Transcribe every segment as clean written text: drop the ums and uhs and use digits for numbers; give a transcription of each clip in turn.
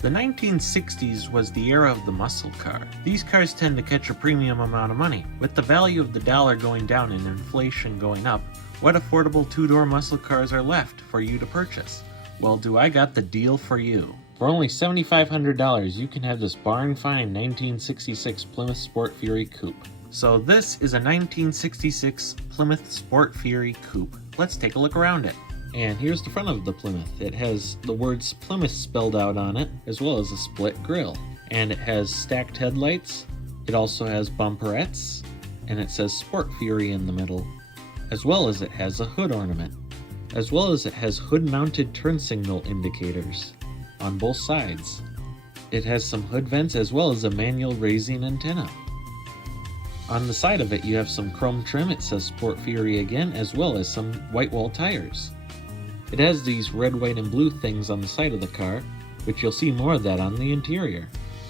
The 1960s was the era of the muscle car. These cars tend to catch a premium amount of money. With the value of the dollar going down and inflation going up, what affordable two-door muscle cars are left for you to purchase? Well, do I got the deal for you. For only $7,500, you can have this barn-fine 1966 Plymouth Sport Fury Coupe. So this is a 1966 Plymouth Sport Fury Coupe. Let's take a look around it. And here's the front of the Plymouth. It has the words Plymouth spelled out on it, as well as a split grille. And it has stacked headlights. It also has bumperettes, and it says Sport Fury in the middle, as well as it has a hood ornament, as well as it has hood-mounted turn signal indicators on both sides. It has some hood vents as well as a manual raising antenna. On the side of it you have some chrome trim. It says Sport Fury again, as well as some white wall tires. It has these red, white, and blue things on the side of the car, which you'll see more of that on the interior.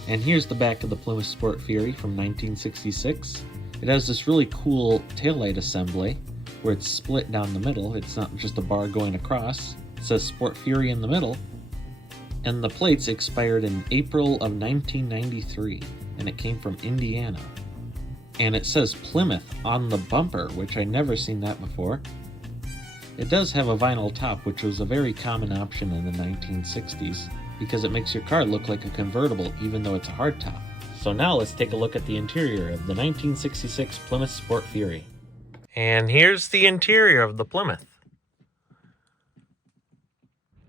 And here's the back of the Plymouth Sport Fury from 1966. It has this really cool taillight assembly where it's split down the middle. It's not just a bar going across. It says Sport Fury in the middle. And the plates expired in April of 1993, and it came from Indiana. And it says Plymouth on the bumper, which I never seen that before. It does have a vinyl top, which was a very common option in the 1960s because it makes your car look like a convertible even though it's a hardtop. So now let's take a look at the interior of the 1966 Plymouth Sport Fury. And here's the interior of the Plymouth.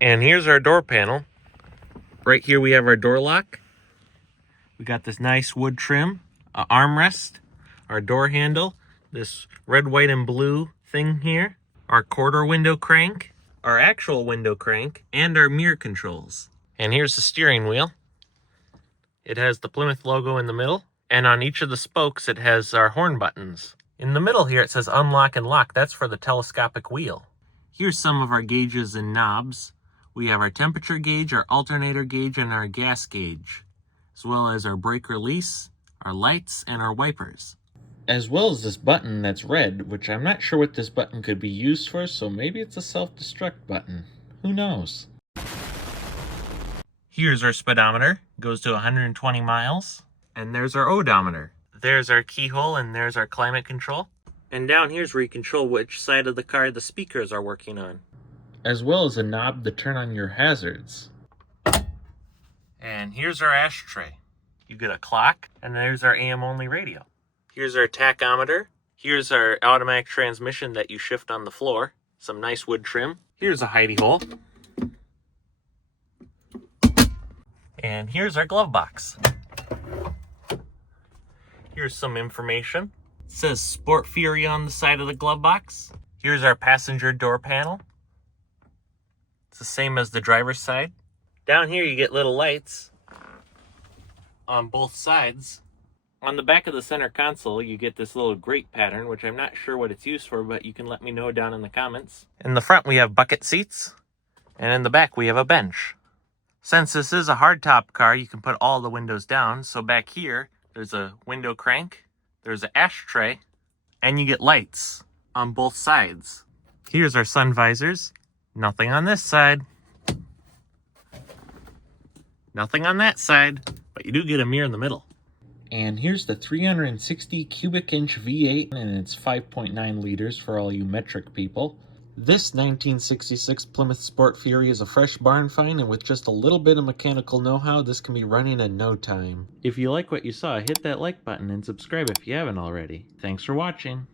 And here's our door panel. Right here we have our door lock. We got this nice wood trim, armrest, our door handle, this red, white, and blue thing here, our quarter window crank, our actual window crank, and our mirror controls. And here's the steering wheel. It has the Plymouth logo in the middle, and on each of the spokes it has our horn buttons. In the middle here it says unlock and lock. That's for the telescopic wheel. Here's some of our gauges and knobs. We have our temperature gauge, our alternator gauge, and our gas gauge, as well as our brake release, our lights, and our wipers. As well as this button that's red, which I'm not sure what this button could be used for, so maybe it's a self-destruct button. Who knows? Here's our speedometer. It goes to 120 miles. And there's our odometer. There's our keyhole, and there's our climate control. And down here's where you control which side of the car the speakers are working on. As well as a knob to turn on your hazards. And here's our ashtray. You get a clock, and there's our AM-only radio. Here's our tachometer. Here's our automatic transmission that you shift on the floor. Some nice wood trim. Here's a hidey hole. And here's our glove box. Here's some information. It says Sport Fury on the side of the glove box. Here's our passenger door panel. It's the same as the driver's side. Down here you get little lights on both sides. On the back of the center console, you get this little grate pattern, which I'm not sure what it's used for, but you can let me know down in the comments. In the front, we have bucket seats, and in the back, we have a bench. Since this is a hardtop car, you can put all the windows down. So back here, there's a window crank, there's an ashtray, and you get lights on both sides. Here's our sun visors. Nothing on this side. Nothing on that side, but you do get a mirror in the middle. And here's the 360 cubic inch V8, and it's 5.9 liters for all you metric people. This 1966 Plymouth Sport Fury is a fresh barn find, and with just a little bit of mechanical know-how, this can be running in no time. If you like what you saw, hit that like button and subscribe if you haven't already. Thanks for watching.